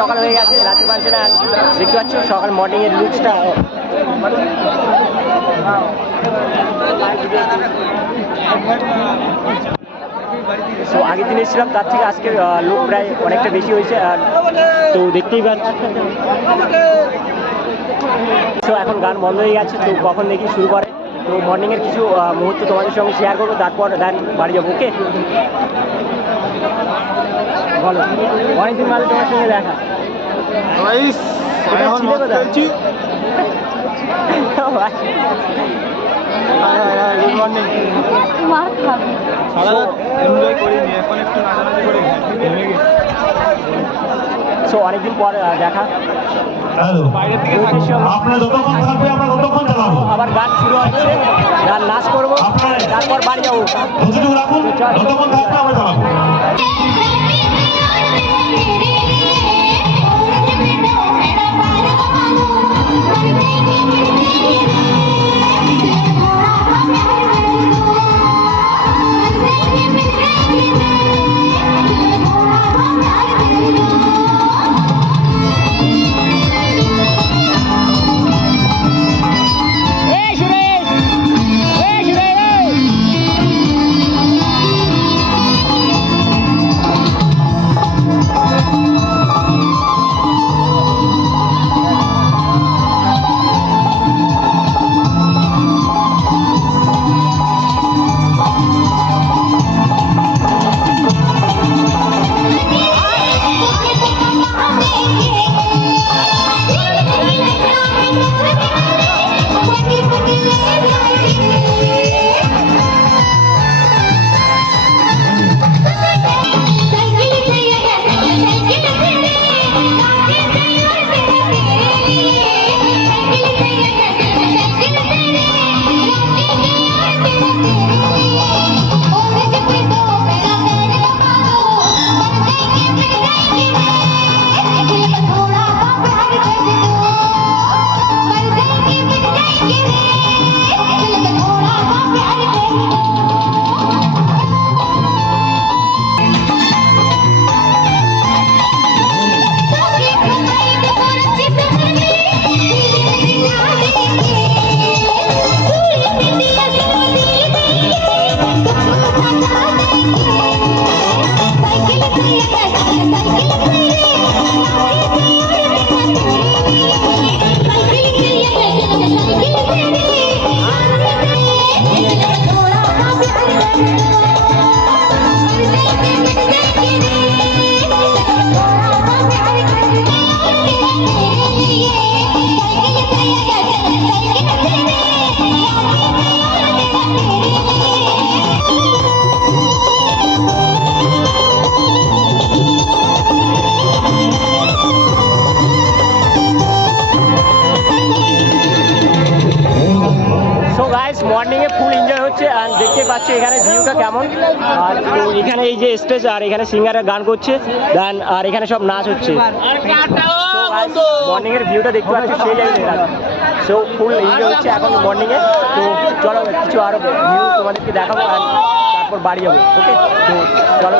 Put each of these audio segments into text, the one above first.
সকাল হয়ে গেছে, রাতে পারছে না দেখতে পাচ্ছ সকাল মর্নিংয়ের লুকসটা। তো আগের দিন এসেছিলাম তার থেকে আজকের লোক প্রায় অনেকটা বেশি হয়েছে। আর তো দেখতেই পাচ্ছ তো এখন গান বন্ধ হয়ে গেছে, তো কখন দেখি শুরু করে। তো মর্নিংয়ের কিছু মুহূর্ত তোমাদের সঙ্গে শেয়ার করবো, তারপর দেন বাড়ি যাবো। ওকে বলো, অনেকদিন মানে তোমার সঙ্গে দেখা। Good morning. সো অনেকদিন পর দেখা। আবার গান শুরু হচ্ছে, গান নাচ করবো, তারপর বাড়ি যাবো। মর্নিংয়ে ফুল এনজয় হচ্ছে। আর দেখতে পাচ্ছি এখানে ভিউটা কেমন। আর তো এখানে এই যে স্টেজ, আর এখানে সিঙ্গাররা গান করছে, দেন আর এখানে সব নাচ হচ্ছে। মর্নিংয়ের ভিউটা দেখতে পাচ্ছি সেই জায়গায়। সো ফুল এনজয় হচ্ছে এখন মর্নিংয়ে। তো চলো কিছু আরও ভিউ তোমাদেরকে দেখাবো, আর তারপর বাড়ি যাবো। ওকে, তো চলো।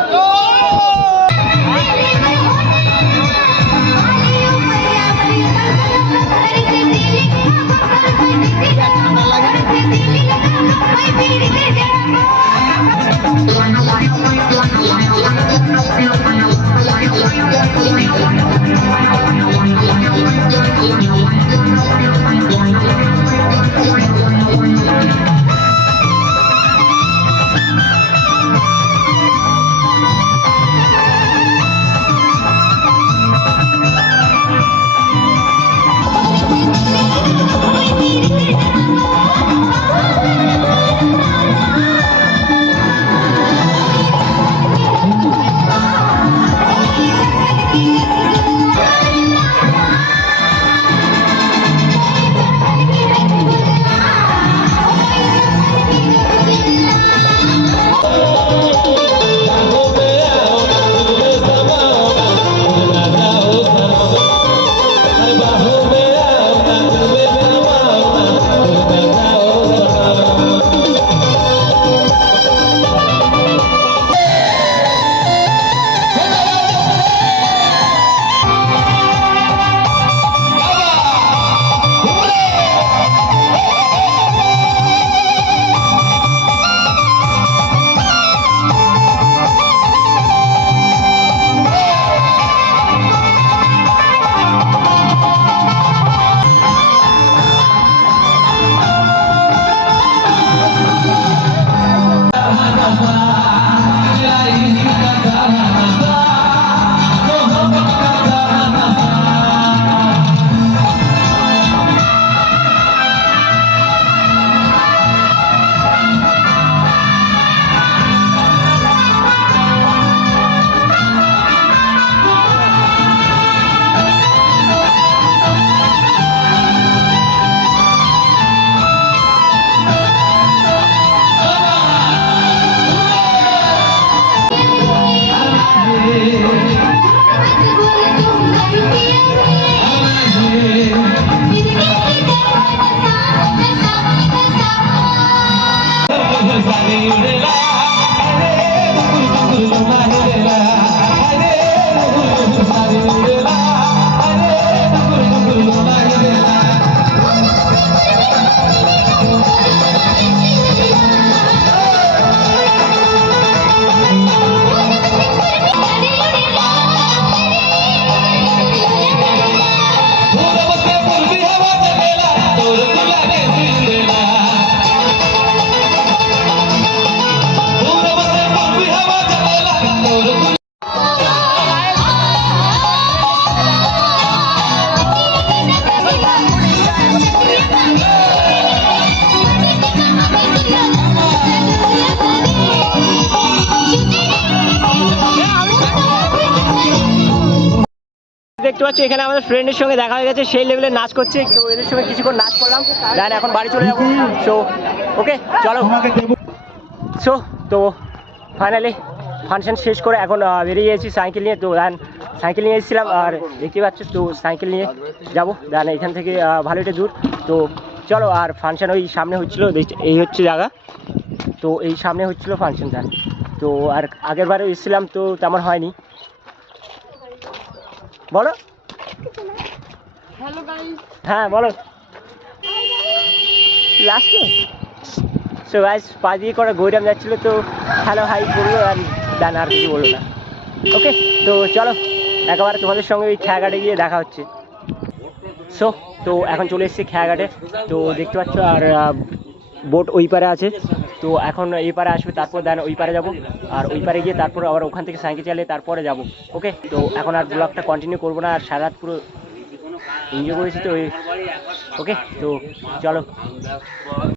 দেখতে পাচ্ছ এখানে আমাদের ফ্রেন্ডের সঙ্গে দেখা হয়ে গেছে, সেই লেভেলে নাচ করছে। তো এদের সঙ্গে কিছুক্ষণ নাচ করলাম, দেন এখন বাড়ি চলে যাবো। সো ওকে চলো। সো তো ফাইনালি ফাংশন শেষ করে এখন বেরিয়ে গেছি সাইকেল নিয়ে। তো দেন সাইকেল নিয়ে এসেছিলাম আর দেখতে পাচ্ছ, তো সাইকেল নিয়ে যাবো দেন এখান থেকে ভালোটা দূর। তো চলো, আর ফাংশন ওই সামনে হচ্ছিলো, এই হচ্ছে জায়গা, তো এই সামনে হচ্ছিলো ফাংশনটা। তো আর আগের বারে এসেছিলাম তো তেমন হয়নি। বলো হ্যাঁ বলো লাস্টে। সো গাইস পা দিয়ে করে গৈরাম যাচ্ছিলো, তো হ্যালো হাই বললো আর দেন আর কিছু বললো না। ওকে তো চলো একেবারে তোমাদের সঙ্গে ওই খেয়াঘাটে গিয়ে দেখা হচ্ছে। সো তো এখন চলে এসেছি খেয়াঘাটে, তো দেখতে পাচ্ছ আর বোট ওই পারে আছে। তো এখন এই পারে আসবে, তারপর দেন ওই পারে যাবো, আর ওই পারে গিয়ে তারপর আবার ওখান থেকে সাইকেল চালিয়ে তারপরে যাবো। ওকে তো এখন আর ব্লগটা কন্টিনিউ করবো না, আর সারা রাত পুরো এনজয় করেছি তো ওই। ওকে তো চলো।